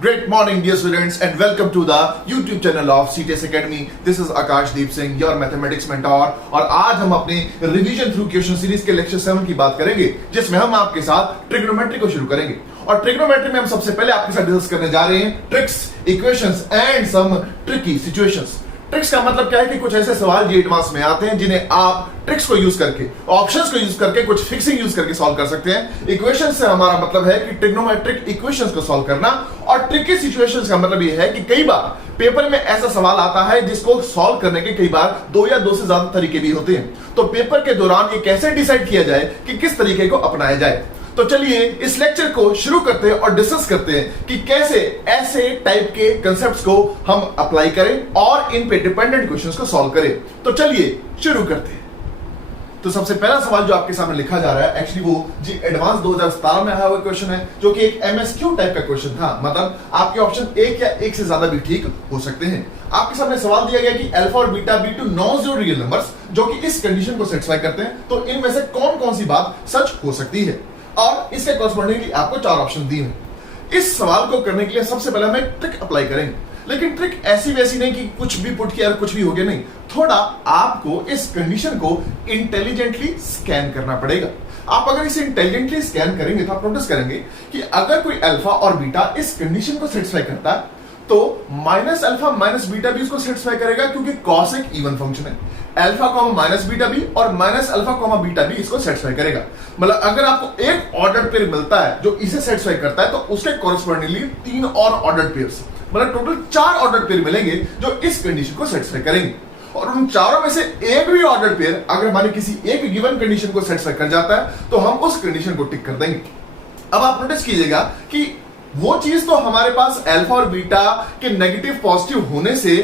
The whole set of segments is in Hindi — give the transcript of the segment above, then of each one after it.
Great morning, dear students, and welcome to the YouTube channel of CTS Academy. This is Akash Deep Singh, your mathematics mentor. और आज हम अपने रिवीजन थ्रू क्वेश्चन सीरीज के लेक्चर 7 की बात करेंगे, जिसमें हम आपके साथ ट्रिग्नोमेट्री को शुरू करेंगे। और ट्रिग्नोमेट्री में हम सबसे पहले आपके साथ डिस्कस करने जा रहे हैं tricks, equations and some tricky situations. Tricks का मतलब क्या है कि कुछ ऐसे सवाल जो एडवांस में आते हैं जिन्हें आप ट्रिक्स को यूज करके, ऑप्शंस को यूज करके, कुछ फिक्सिंग यूज करके सॉल्व कर सकते हैं। इक्वेशंस से हमारा मतलब है कि ट्रिग्नोमेट्रिक इक्वेशंस को सॉल्व करना, और ट्रिकी सिचुएशंस का मतलब यह है कि कई बार पेपर में ऐसा सवाल आता है जिसको सॉल्व करने के कई बार दो या दो से ज्यादा तरीके भी होते हैं। तो पेपर के दौरान ये कैसे डिसाइड किया जाए कि किस तरीके को अपनाया जाए। तो चलिए इस लेक्चर को शुरू करते हैं और डिस्कस करते हैं कि कैसे ऐसे टाइप के कंसेप्ट्स को हम अप्लाई करें और इन पे डिपेंडेंट क्वेश्चंस को सॉल्व करें। तो चलिए शुरू करते हैं। तो सबसे पहला सवाल जो आपके सामने लिखा जा रहा है, एक्चुअली वो जी एडवांस 2017 में आया हुआ क्वेश्चन है, जो कि एक एमएसक्यू टाइप का क्वेश्चन था। मतलब आपके ऑप्शन एक या एक से ज्यादा भी ठीक हो सकते हैं। आपके सामने सवाल दिया गया कि अल्फा और beta be two non zero real numbers जो कि इस कंडीशन को सेटिस्फाई करते हैं, तो इनमें से कौन कौन सी बात सच हो सकती है, और इसके कॉरस्पॉन्डिंगली आपको चार ऑप्शन दिए हैं। इस सवाल को करने के लिए सबसे पहले हम ट्रिक अप्लाई करेंगे, लेकिन ट्रिक ऐसी वैसी नहीं कि कुछ भी पुट किया और कुछ भी हो गया, नहीं। थोड़ा आपको इस कंडीशन को इंटेलिजेंटली स्कैन करना पड़ेगा। आप अगर इसे इंटेलिजेंटली स्कैन करेंगे तो आप नोटिस करेंगे कि अगर कोई अल्फा और बीटा इस कंडीशन को सेटिस्फाई करता है, तो माइनस अल्फा माइनस बीटा भी इसको सेटिस्फाई करेगा, क्योंकि कॉस एक इवन फंक्शन है। अल्फा कॉमा माइनस बीटा भी और माइनस अल्फा कॉमा बीटा भी इसको सेटिस्फाई करेगा। मतलब अगर आपको एक ऑर्डर्ड पेयर मिलता है जो इसे सेटिस्फाई करता है, तो उसके कॉरस्पॉन्डिंगली तीन और ऑर्डर्ड पेयर्स, मतलब टोटल चार ऑर्डर्ड पेयर मिलेंगे जो इस कंडीशन को सेटिस्फाई करेंगे। और उन चारों में से एक भी ऑर्डर्ड पेयर अगर हमारे किसी एक गिवन कंडीशन को सेटिस्फाई कर जाता है, तो हम उस कंडीशन को टिक कर देंगे। अब आप नोटिस कीजिएगा कि वो चीज तो हमारे पास अल्फा और बीटा के नेगेटिव पॉजिटिव होने से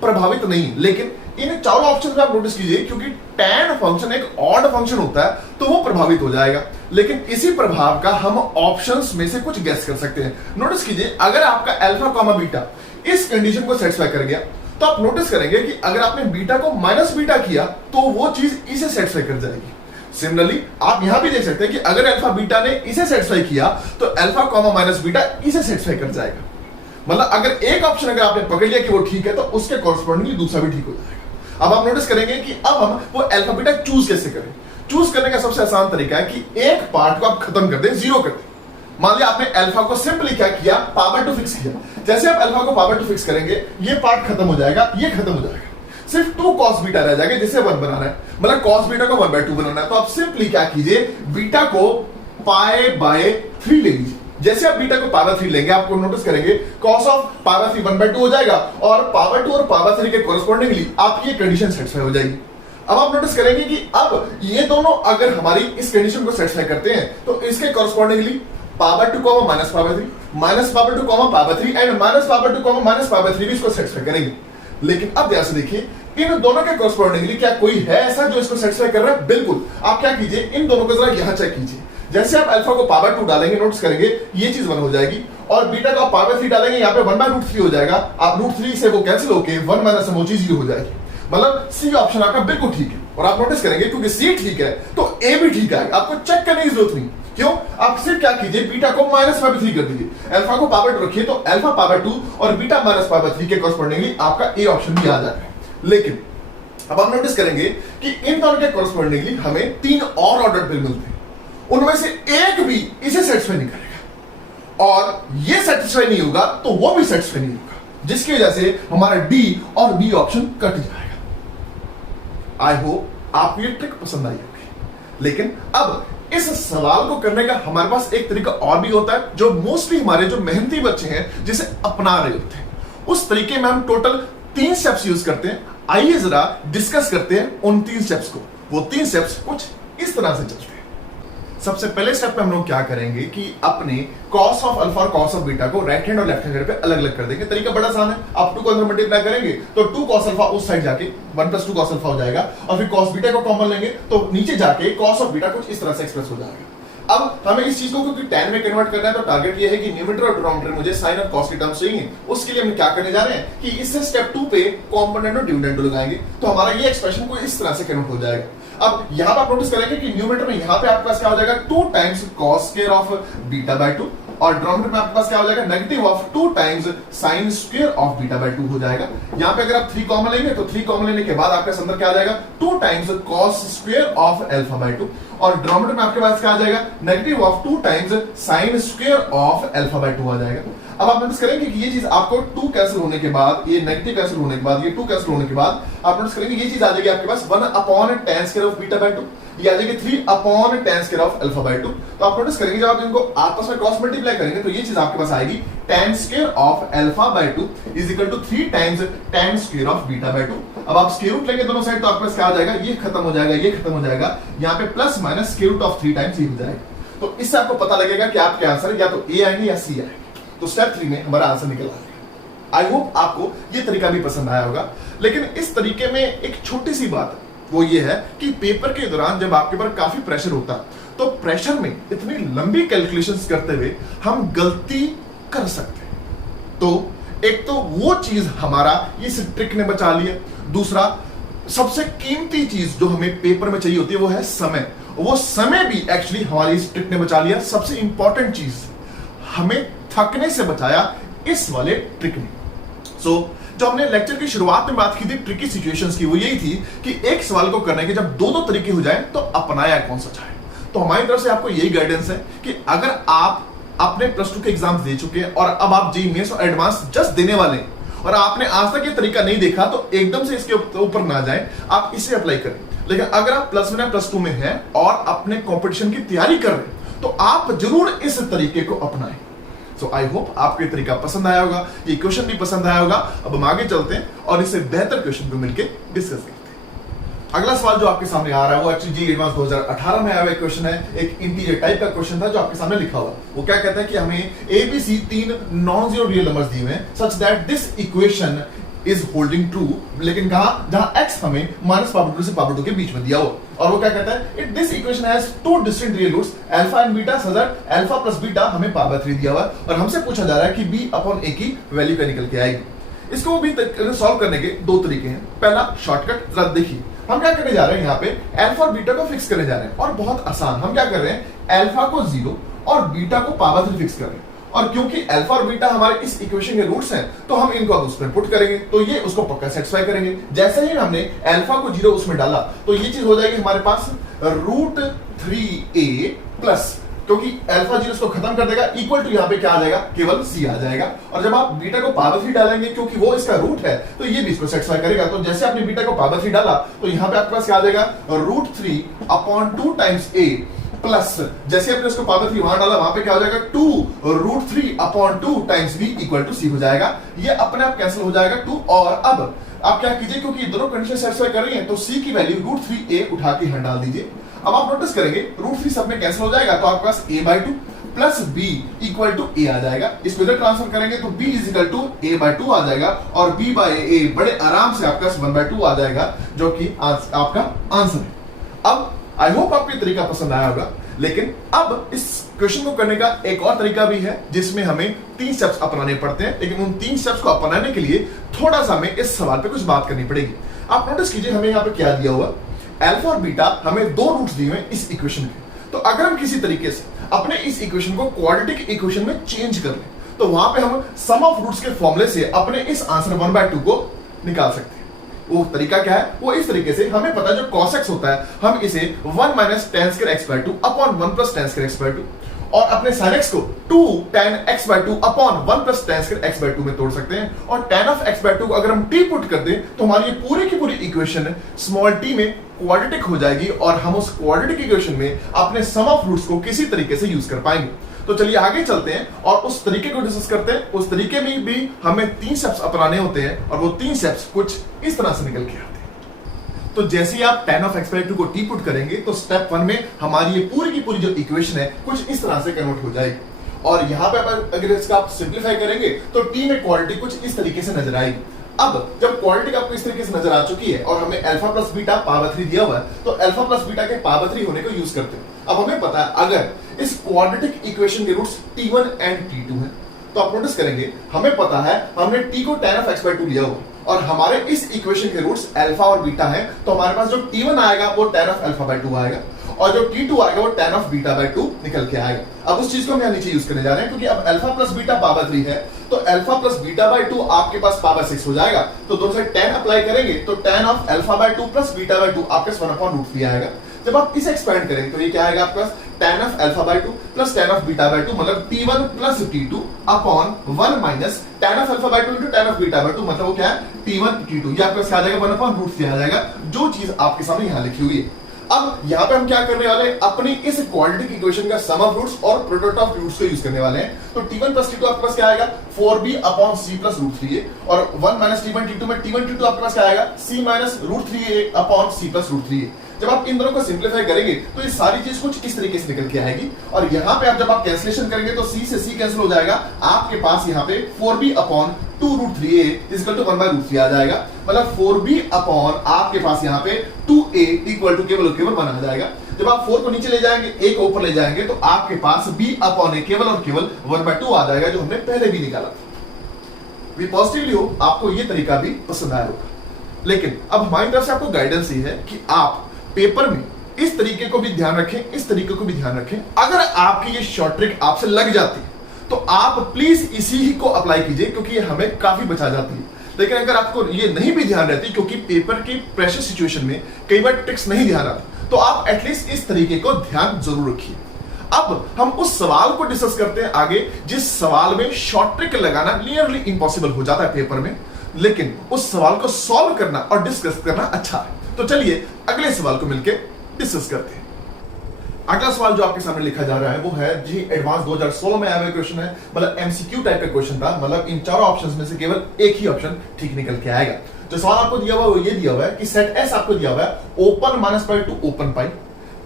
प्रभावित नहीं, लेकिन इन चारों ऑप्शन में आप नोटिस कीजिए, क्योंकि tan फंक्शन एक ऑड फंक्शन होता है, तो वो प्रभावित हो जाएगा। लेकिन इसी प्रभाव का हम ऑप्शंस में से कुछ गेस कर सकते हैं। नोटिस कीजिए, अगर आपका अल्फा कॉमा बीटा इस कंडीशन को सेटिस्फाई कर गया, तो आप नोटिस करेंगे कि अगर आपने बीटा को माइनस बीटा किया, तो वो चीज इसे सेटिस्फाई कर जाएगी। सिमिलरली आप यहां भी देख सकते हैं कि अगर अल्फा बीटा ने इसे सेटिस्फाई किया, तो अल्फा कॉमा माइनस बीटा इसे सेटिस्फाई कर जाएगा। मतलब अगर एक ऑप्शन अगर आपने पकड़ लिया कि वो ठीक है, तो उसके कॉरस्पॉन्डिंगली दूसरा भी ठीक हो जाएगा। अब आप नोटिस करेंगे कि अब हम वो अल्फा बीटा चूज कैसे करें। चूज करने का सबसे आसान तरीका है कि एक पार्ट को आप खत्म कर दें, जीरो कर दें। मान लिया आपने अल्फा को सिंपली क्या किया, पावर टू फिक्स किया। जैसे आप अल्फा को पावर टू फिक्स करेंगे, ये पार्ट खत्म हो जाएगा, ये खत्म हो जाएगा, सिर्फ 2 cos बीटा रह जाएगा, जिसे 1 बनाना है। मतलब cos बीटा को 1/2 बनाना है, तो आप सिंपली क्या कीजिए, बीटा को π/3 ले लीजिए। जैसे आप बीटा को पावर 3 लेंगे, आपको नोटिस करेंगे cos ऑफ पावर 3 1/2 हो जाएगा, और पावर 2 और पावर 3 के कॉरस्पॉन्डिंगली आपकी ये कंडीशन सेटिस्फाई हो जाएगी। अब आप नोटिस करेंगे कि अब ये दोनों अगर हमारी इस कंडीशन को सेटिस्फाई करते हैं, तो इसके correspondingly power 2 comma minus power 3, minus power 2 comma power 3 and minus power 2 comma minus power 3 भी इसको सेटिस्फाई करेंगे। लेकिन अब ध्यान से देखिए, इन दोनों के कॉरस्पॉन्डिंगली क्या कोई है ऐसा जो इसको सेटिस्फाई कर रहा है? बिल्कुल। आप क्या कीजिए, इन दोनों को जरा यहां चेक कीजिए। जैसे आप अल्फा को पावर 2 डालेंगे, नोटिस करेंगे ये चीज 1 हो जाएगी, और बीटा को आप पावर 3 डालेंगे, यहाँ पे 1/√3 हो जाएगा। आप √3 से वो कैंसिल होके 1 माइनस वो चीज 0 हो जाएगी। मतलब सी ऑप्शन आपका बिल्कुल ठीक है। और आप नोटिस करेंगे क्योंकि सी ठीक है, तो ए भी ठीक है। आपको चेक करने की जरूरत नहीं। क्यों? आप सिर्फ क्या कीजिए, बीटा को -3 कर दीजिए, अल्फा को पावर 2 रखिए, तो अल्फा पावर 2 और बीटा -3 के कॉरस्पॉन्डिंगली आपका ए ऑप्शन भी आ जाता है। लेकिन अब आप नोटिस करेंगे कि इन दोनों के कॉरस्पॉन्डिंगली हमें 3 और ऑर्डर पेयर मिलते हैं, उनमें से एक भी इसे सेटिस्फाई नहीं करेगा, और ये सेटिस्फाई नहीं होगा तो वो भी सेटिस्फाई नहीं होगा, जिसकी वजह से हमारा डी और बी ऑप्शन कट जाएगा। आई होप आपको ये ट्रिक पसंद आई होगी। लेकिन अब इस सवाल को करने का हमारे पास एक तरीका और भी होता है, जो मोस्टली हमारे जो मेहनती बच्चे हैं जिसे अपना रहे होते हैं। उस तरीके में हम टोटल 3 स्टेप्स यूज करते हैं। आइए जरा डिस्कस करते हैं उन 3 स्टेप्स को। वो 3 स्टेप्स कुछ इस तरह से चलते हैं। सबसे पहले स्टेप में हम लोग क्या करेंगे कि अपने cos ऑफ अल्फा और cos ऑफ बीटा को राइट हैंड और लेफ्ट हैंड पे अलग अलग कर देंगे। तरीका बड़ा आसान है। आप 2 को मल्टीप्लाई करेंगे तो 2 cos अल्फा उस साइड जाके 1 + 2 cos अल्फा हो जाएगा, और फिर cos बीटा को कॉमन लेंगे तो नीचे जाके cos ऑफ बीटा कुछ इस तरह से एक्सप्रेस हो जाएगा। अब हमें इस चीज को क्योंकि tan में कन्वर्ट करना है, तो टारगेट ये है कि न्यूमरेटर और डिनोमिनेटर मुझे साइन और cos के टर्म्स चाहिए। उसके लिए हम क्या करने जा रहे हैं कि इससे स्टेप 2 पे कॉम्पोनेंट और डिविडेंड लगाएंगे, तो हमारा ये एक्सप्रेशन को इस तरह से कन्वर्ट हो जाएगा। अब यहां पर आप नोटिस करेंगे कि न्यूमरेटर में यहां पे आपके पास क्या हो जाएगा, 2 times cos square of beta by 2, और डिनोमिनेटर में आपके पास क्या हो जाएगा, negative of 2 times sine square of beta by 2 हो जाएगा। यहाँ पे अगर आप 3 कॉमन लेंगे तो 3 कॉमन लेने के बाद आपके अंदर क्या आ जाएगा, 2 times cos square of alpha by 2, और डिनोमिनेटर में आपके पास क्या आ जाएगा, negative of 2 times sine square of alpha by 2 आ जाएगा। अब आप नोटिस करेंगे कि ये चीज आपको 2 कैंसिल होने के बाद, ये नेगेटिव कैंसिल होने के बाद, ये 2 कैंसिल होने के बाद आप नोटिस करेंगे ये चीज आ जाएगी आपके पास 1/tan square of beta by 2, ये आ जाएगी 3/tan square of alpha by 2। तो आप नोटिस करेंगे जब आप इनको आपस में क्रॉस मल्टीप्लाई करेंगे तो ये चीज आपके पास आएगी tan square of alpha by 2 is equal to 3 times tan square of beta by 2। अब आप स्क्वायर रूट लेंगे दोनों साइड तो आपके पास क्या आ जाएगा, ये खत्म हो जाएगा, ये खत्म हो जाएगा, यहाँ पे plus minus square root of 3 times ये हो जाएगा। तो इससे आपको पता लगेगा कि आपके आंसर या तो ए आएंगे या सी आएंगे। तो स्टेप 3 में हमारा आंसर निकल आएगा। आई होप आपको ये तरीका भी पसंद आया होगा। लेकिन इस तरीके में एक छोटी सी बात है, वो ये है कि पेपर के दौरान जब आपके ऊपर काफी प्रेशर होता है तो प्रेशर में इतनी लंबी कैलकुलेशंस करते हुए हम गलती कर सकते हैं। तो एक तो वो चीज हमारा इस ट्रिक ने बचा लिया, दूसरा सबसे कीमती चीज जो हमें पेपर में चाहिए होती है वो है समय। वो समय भी एक्चुअली हमारी इस ट्रिक ने बचा लिया। सबसे इंपॉर्टेंट चीज हमें थकने से बचाया इस वाले ट्रिक ने। जो हमने लेक्चर की शुरुआत में बात की थी ट्रिकी सिचुएशंस की, वो यही थी कि एक सवाल को करने के जब दो तरीके हो जाए तो अपनाया कौन सा चाहे। तो हमारी तरफ से आपको यही गाइडेंस है कि अगर आप अपने +2 के एग्जाम दे चुके हैं और अब आप जेईई मेंस और एडवांस जस्ट देने वाले हैं और आपने आज तक ये तरीका नहीं देखा तो एकदम से इसके ऊपर ना जाए, आप इसे अप्लाई करें। लेकिन अगर आप +1 या +2 में हैं और अपने कंपटीशन की तैयारी कर रहे हैं तो आप जरूर इस तरीके को अपनाएं। सो आई होप आपको ये तरीका पसंद आया होगा, ये क्वेश्चन भी पसंद आया होगा। अब हम आगे चलते हैं और इससे बेहतर क्वेश्चन को मिलकर डिस्कस करते हैं। अगला सवाल जो आपके सामने आ रहा है वो एक्चुअली जेईई एडवांस 2018 में आया हुआ क्वेश्चन है। एक इंटीजर टाइप का क्वेश्चन था जो आपके सामने लिखा हुआ। वो क्या कहता है कि हमें ABC 3 non zero real numbers दिए हुए हैं such that this equation is holding true, लेकिन कहां, जहां x हमें -π/2 से π/2 के बीच में दिया हो। और वो क्या कहता है, it this equation has 2 distinct real roots alpha and beta such that alpha plus beta हमें π/3 दिया हुआ है और हमसे पूछा जा रहा है कि b/a की वैल्यू क्या निकल के आएगी। इसको भी सॉल्व करने के 2 तरीके हैं। पहला शॉर्टकट, जरा देखिए हम क्या करने जा रहे हैं, यहाँ पे अल्फा और बीटा को फिक्स करने जा रहे हैं और बहुत आसान। हम क्या कर रहे हैं, अल्फा को 0 और बीटा को π/3 फिक्स कर रहे हैं। और क्योंकि अल्फा और बीटा हमारे इस इक्वेशन के रूट्स हैं तो हम इनको अब उसमें पुट करेंगे तो ये उसको पक्का सेटिस्फाई करेंगे। जैसे ही हमने अल्फा को 0 उसमें डाला तो ये चीज हो जाएगी हमारे पास √3a प्लस, क्योंकि अल्फा 0 इसको खत्म कर देगा, इक्वल टू यहाँ पे क्या आ जाएगा, केवल c आ जाएगा। और जब आप बीटा को π/3 डालेंगे क्योंकि वो इसका रूट है तो ये भी इसको सेटिस्फाई करेगा। तो जैसे आपने बीटा को π/3 डाला तो यहाँ पे आपके पास क्या आ जाएगा, √3/2 टाइम्स a प्लस, जैसे आपने उसको π/3 वहां डाला वहां पे क्या हो जाएगा, 2√3/2 times b equal to c हो जाएगा। ये अपने आप कैंसिल हो जाएगा 2। और अब आप क्या कीजिए, क्योंकि दोनों कंडीशन सेटिस्फाई कर रही हैं तो c की वैल्यू √3a उठा के यहां डाल दीजिए। अब आप नोटिस करेंगे √3 सब में कैंसिल हो जाएगा तो आपके पास a/2 plus b equal to a आ जाएगा। इसको इधर ट्रांसफर करेंगे तो b is equal to a/2 आ जाएगा और b/a बड़े आराम से आपका 1/2 आ जाएगा, जो कि आपका आंसर है। अब आई होप आपको ये तरीका पसंद आया होगा। लेकिन अब इस क्वेश्चन को करने का एक और तरीका भी है जिसमें हमें 3 स्टेप्स अपनाने पड़ते हैं। लेकिन उन 3 स्टेप्स को अपनाने के लिए थोड़ा सा हमें इस सवाल पे कुछ बात करनी पड़ेगी। आप नोटिस कीजिए हमें यहाँ पे क्या दिया हुआ, अल्फा और बीटा हमें 2 रूट्स दिए हुए इस इक्वेशन के। तो अगर हम किसी तरीके से अपने इस इक्वेशन को क्वाड्रेटिक इक्वेशन में चेंज कर लें तो वहां पे हम सम ऑफ रूट्स के फॉर्मूले से अपने इस आंसर 1/2 को निकाल सकते हैं। वो तरीका क्या है, वो इस तरीके से हमें पता है जो cos x होता है हम इसे 1 - tan square x/2 upon 1 + tan square x/2 और अपने sin x को 2 tan x/2 upon 1 + tan square x/2 में तोड़ सकते हैं। और tan of x/2 को अगर हम t पुट कर दें तो हमारी ये पूरी की पूरी इक्वेशन स्मॉल t में क्वाड्रेटिक हो जाएगी और हम उस क्वाड्रेटिक इक्वेशन में अपने सम ऑफ रूट्स को किसी तरीके से यूज कर पाएंगे। तो चलिए आगे चलते हैं और उस तरीके को डिस्कस करते हैं। उस तरीके में भी हमें 3 स्टेप्स अपनाने होते हैं और वो 3 स्टेप्स कुछ इस तरह से निकल के आते हैं। तो जैसे ही आप tan of x/2 को t पुट करेंगे तो स्टेप 1 में हमारी ये पूरी की पूरी जो इक्वेशन है कुछ इस तरह से कन्वर्ट हो जाएगी। और यहाँ पे अगर इसका आप सिंप्लीफाई करेंगे तो t में क्वालिटी कुछ इस तरीके से नजर आएगी। अब जब क्वालिटी आपको इस तरीके से नजर आ चुकी है और हमें अल्फा प्लस बीटा π/3 दिया हुआ है तो अल्फा प्लस बीटा के π/3 होने को यूज करते हैं। अब हमें पता है अगर इस क्वाड्रेटिक इक्वेशन के रूट्स t1 एंड t2 हैं तो आप नोटिस करेंगे हमें पता है हमने t को tan of x/2 लिया हुआ और हमारे इस इक्वेशन के रूट्स अल्फा और बीटा हैं तो हमारे पास जो t1 आएगा वो tan of α/2 आएगा और जो T2 आएगा वो tan ऑफ बीटा बाय 2 निकल के आएगा। अब उस चीज को हम यहाँ नीचे यूज करने जा रहे हैं, क्योंकि अब अल्फा प्लस बीटा पावर 3 है, तो अल्फा प्लस बीटा बाय 2 आपके पास पावर 6 हो जाएगा। तो दोनों साइड tan अप्लाई करेंगे तो tan of alpha by 2 plus beta by 2 आपके पास 1/√3 आएगा। जब आप इसे एक्सपेंड करेंगे तो ये क्या आएगा आपके पास tan of alpha by 2 plus tan of beta by 2, मतलब T1 plus T2 upon 1 minus tan of alpha by 2 into tan of beta by 2, मतलब वो क्या है T1 T2। ये आपके पास क्या आ जाएगा 1/√3 आ जाएगा, जो चीज आपके सामने यहां लिखी हुई है। अब यहां पे हम क्या करने वाले हैं, अपनी इस क्वाड्रेटिक इक्वेशन का सम ऑफ रूट्स और प्रोडक्ट ऑफ रूट्स को यूज करने वाले हैं। तो T1 प्लस T2 आपके पास क्या आएगा 4b upon c plus √3a, और 1 माइनस T1 T2 में T1 T2 आपके पास क्या आएगा c minus √3a upon c plus √3a। जब आप इन दोनों को सिंप्लीफाई करेंगे तो ये सारी चीज कुछ इस तरीके से निकल के आएगी, और यहाँ पे आप जब आप कैंसिलेशन करेंगे तो c से c कैंसिल हो जाएगा, आपके पास यहाँ पे 4b upon 2√3a equal to 1/√3 आ जाएगा, मतलब 4b अपॉन आपके पास यहाँ पे 2a इक्वल टू केवल 1 आ जाएगा। जब आप 4 को नीचे ले जाएंगे, a को ऊपर ले जाएंगे, तो आपके पास b अपॉन a केवल और केवल 1/2 आ जाएगा, जो हमने पहले भी निकाला था। वी पॉजिटिवली हो आपको ये तरीका भी पसंद आया होगा, लेकिन अब हमारी तरफ से आपको गाइडेंस ये है कि आप पेपर में इस तरीके को भी ध्यान रखें, इस तरीके को भी ध्यान रखें। अगर आपकी ये शॉर्ट ट्रिक आपसे लग जाती है तो आप प्लीज इसी ही को अप्लाई कीजिए, क्योंकि ये हमें काफी बचा जाती है। लेकिन अगर आपको ये नहीं भी ध्यान रहती, क्योंकि पेपर की प्रेशर सिचुएशन में कई बार ट्रिक्स नहीं ध्यान आती, तो आप एटलीस्ट इस तरीके को ध्यान जरूर रखिए। अब हम उस सवाल को डिस्कस करते हैं आगे, जिस सवाल में शॉर्ट ट्रिक लगाना नियरली इम्पॉसिबल हो जाता है पेपर में, लेकिन उस सवाल को सॉल्व करना और डिस्कस करना अच्छा है। तो चलिए अगले सवाल को मिलकर डिस्कस करते हैं। अगला सवाल जो आपके सामने लिखा जा रहा है वो है जी एडवांस 2016 में आया हुआ क्वेश्चन है, मतलब एमसीक्यू टाइप का क्वेश्चन था, मतलब इन चारों ऑप्शंस में से केवल एक ही ऑप्शन ठीक निकल के आएगा। जो सवाल आपको दिया हुआ है वो ये दिया हुआ है कि सेट एस आपको दिया हुआ है ओपन -पाई टू ओपन पाई,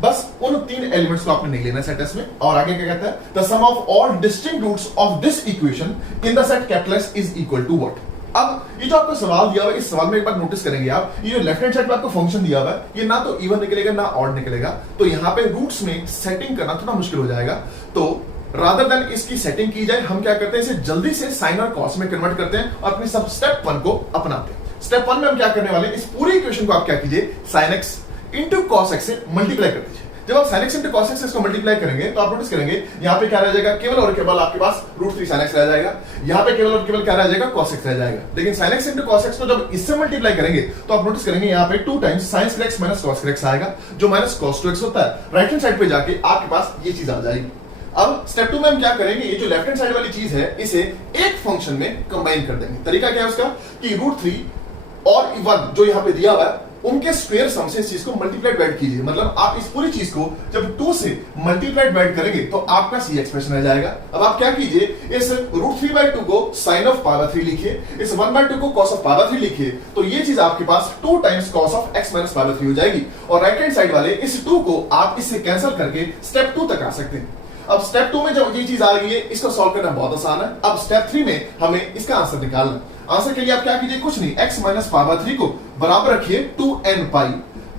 बस उन 3 एलिमेंट्स को आपने नहीं लेना सेट एस में, और आगे क्या कहता है the sum of all distinct roots of this equation in the set capital S is equal to what. अब ये जो आपको सवाल दिया हुआ है, इस सवाल में एक बार नोटिस करेंगे आप, ये जो लेफ्ट हैंड साइड पे आपको फंक्शन दिया हुआ है, ये ना तो इवन निकलेगा ना ऑड निकलेगा, तो यहाँ पे रूट्स में सेटिंग करना थोड़ा मुश्किल हो जाएगा। तो रादर देन इसकी सेटिंग की जाए, हम क्या करते हैं, इसे जल्दी से साइन और कॉस में कन्वर्ट करते हैं और अपने सब स्टेप 1 को अपनाते हैं। स्टेप 1 में हम क्या करने वाले हैं, इस पूरी इक्वेशन को आप क्या कीजिए, sine x into cos x से मल्टीप्लाई कर दीजिए। जब आप sin x into cos x इसको मल्टीप्लाई करेंगे तो आप नोटिस करेंगे यहाँ पे क्या रह जाएगा, केवल और केवल आपके पास √3 sin x रह जाएगा, यहाँ पे केवल और केवल क्या रह जाएगा, cos x रह जाएगा। लेकिन sin x into cos x को जब इससे मल्टीप्लाई करेंगे तो आप नोटिस करेंगे यहाँ पे 2 times sin x minus cos x आएगा, जो माइनस cos 2x होता है। राइट हैंड साइड पे जाके आपके पास ये चीज आ जाएगी। अब स्टेप 2 में हम क्या करेंगे, ये जो लेफ्ट हैंड साइड वाली चीज है इसे एक फंक्शन में कंबाइन कर देंगे। तरीका क्या है उसका कि √3 और 1 जो यहाँ पे दिया हुआ है उनके स्क्वायर सम से इस चीज को मल्टीप्लाई डिवाइड कीजिए, मतलब आप इस पूरी चीज को जब 2 से मल्टीप्लाई डिवाइड करेंगे तो आपका सी एक्सप्रेशन आ जाएगा। अब आप क्या कीजिए, इस √3/2 को साइन ऑफ पावर 3 लिखिए, इस 1/2 को कॉस ऑफ पावर 3 लिखिए, तो ये चीज आपके पास 2 times cos of x minus power 3 हो जाएगी। और राइट हैंड साइड वाले इस 2 को आप इससे कैंसिल करके स्टेप 2 तक आ सकते हैं। अब स्टेप 2 में जब ये चीज आ गई है, इसको सॉल्व करना बहुत आसान है। अब स्टेप 3 में हमें इसका आंसर निकालना। आंसर के लिए आप क्या कीजिए, कुछ नहीं, x माइनस पावर 3 को बराबर रखिए 2n pi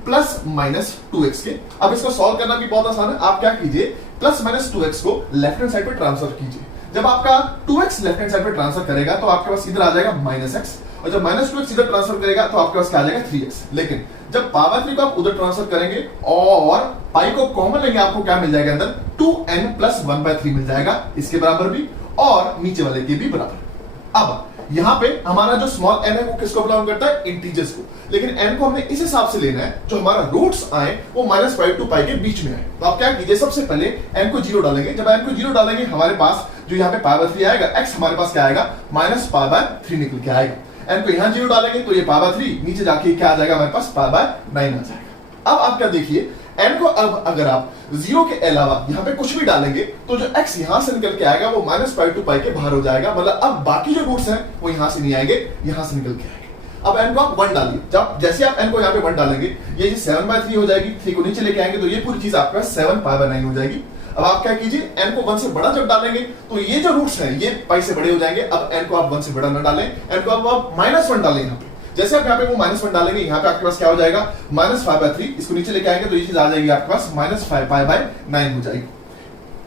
plus minus 2x के। अब इसको सॉल्व करना भी बहुत आसान है। आप क्या कीजिए, प्लस माइनस 2x को लेफ्ट हैंड साइड पे ट्रांसफर कीजिए। जब आपका 2x लेफ्ट हैंड साइड पे ट्रांसफर करेगा तो आपके पास इधर आ जाएगा -x, और जब -2x इधर ट्रांसफर करेगा तो आपके पास क्या आ जाएगा 3x। लेकिन जब पावर 3 को आप उधर ट्रांसफर करेंगे और पाई को कॉमन लेंगे, आपको क्या मिल जाएगा अंदर 2n प्लस 1/3 मिल जाएगा, इसके बराबर भी और नीचे वाले के भी बराबर। अब यहां पे हमारा जो स्मॉल n है वो किसको बिलोंग करता है, इंटीजर्स को, लेकिन n को हमने इस हिसाब से लेना है जो हमारा रूट्स आए वो -पाई टू पाई के बीच में आए। तो आप क्या कीजिए, सबसे पहले n को 0 डालेंगे। जब n को 0 डालेंगे हमारे पास जो यहाँ पे पावर 3 आएगा, x हमारे पास क्या आएगा, -पाई/3 निकल के आएगा। n को यहाँ 0 डालेंगे तो ये पावर 3 नीचे जाके क्या आ जाएगा, हमारे पास पाई/9 आ जाएगा। अब आप क्या देखिए, n को अब अगर आप 0 के अलावा यहाँ पे कुछ भी डालेंगे तो जो x यहां से निकल के आएगा वो -पाई टू पाई के बाहर हो जाएगा, मतलब अब बाकी जो रूट्स हैं वो यहां से नहीं आएंगे, यहां से निकल के आएंगे। अब n को आप 1 डालिए। जब जैसे आप n को यहाँ पे 1 डालेंगे ये 7/3 हो जाएगी, 3 को नीचे लेके आएंगे तो ये पूरी चीज आपके पास 7 पाई/9 हो जाएगी। अब आप क्या कीजिए, n को 1 से बड़ा जब डालेंगे तो ये जो रूट्स हैं ये पाई से बड़े हो जाएंगे। अब n को आप 1 से बड़ा ना डालें, n को आप -1 डालें। यहाँ पे जैसे आप यहाँ पे वो -1 डालेंगे, यहाँ पे आपके पास क्या हो जाएगा, -5/3, इसको नीचे लेके आएंगे तो ये चीज आ जाएगी आपके पास -5 पाई/9 हो जाएगी।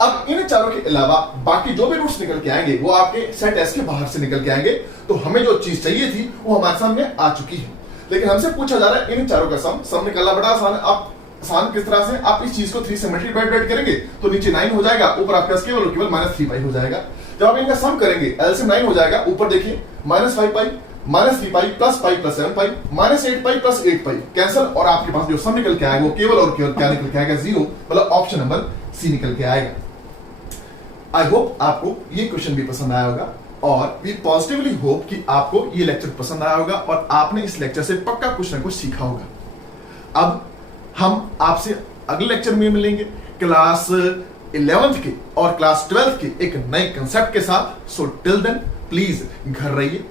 अब इन चारों के अलावा बाकी जो भी रूट्स निकल के आएंगे वो आपके सेट एस के बाहर से निकल के आएंगे। तो हमें जो चीज चाहिए थी वो हमारे सामने आ चुकी है, लेकिन हमसे पूछा जा रहा है इन चारों का सम निकालना बड़ा आसान है। आप आसान किस तरह से, आप इस चीज को 3 से मल्टीप्लाई डिवाइड करेंगे तो नीचे 9 हो जाएगा, ऊपर आपके पास केवल और केवल -3 हो जाएगा। जब आप इनका सम करेंगे एलसीएम 9 हो जाएगा, ऊपर देखिए -5 -3 प्लस 5 प्लस 7 -8 प्लस 8 कैंसिल, और आपके पास जो सम निकल के आएगा वो केवल और केवल क्या निकल के आएगा, 0, मतलब ऑप्शन नंबर सी निकल के आएगा। आई होप आपको ये क्वेश्चन भी पसंद आया होगा, और वी पॉजिटिवली होप कि आपको ये लेक्चर पसंद आया होगा और आपने इस लेक्चर से पक्का कुछ ना कुछ सीखा होगा। अब हम आपसे अगले लेक्चर में मिलेंगे क्लास 11th के और क्लास 12th के एक नए कंसेप्ट के साथ। सो टिल देन प्लीज घर रहिए,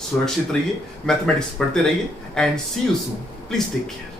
सुरक्षित रहिए, मैथमेटिक्स पढ़ते रहिए, and see you soon. Please take care.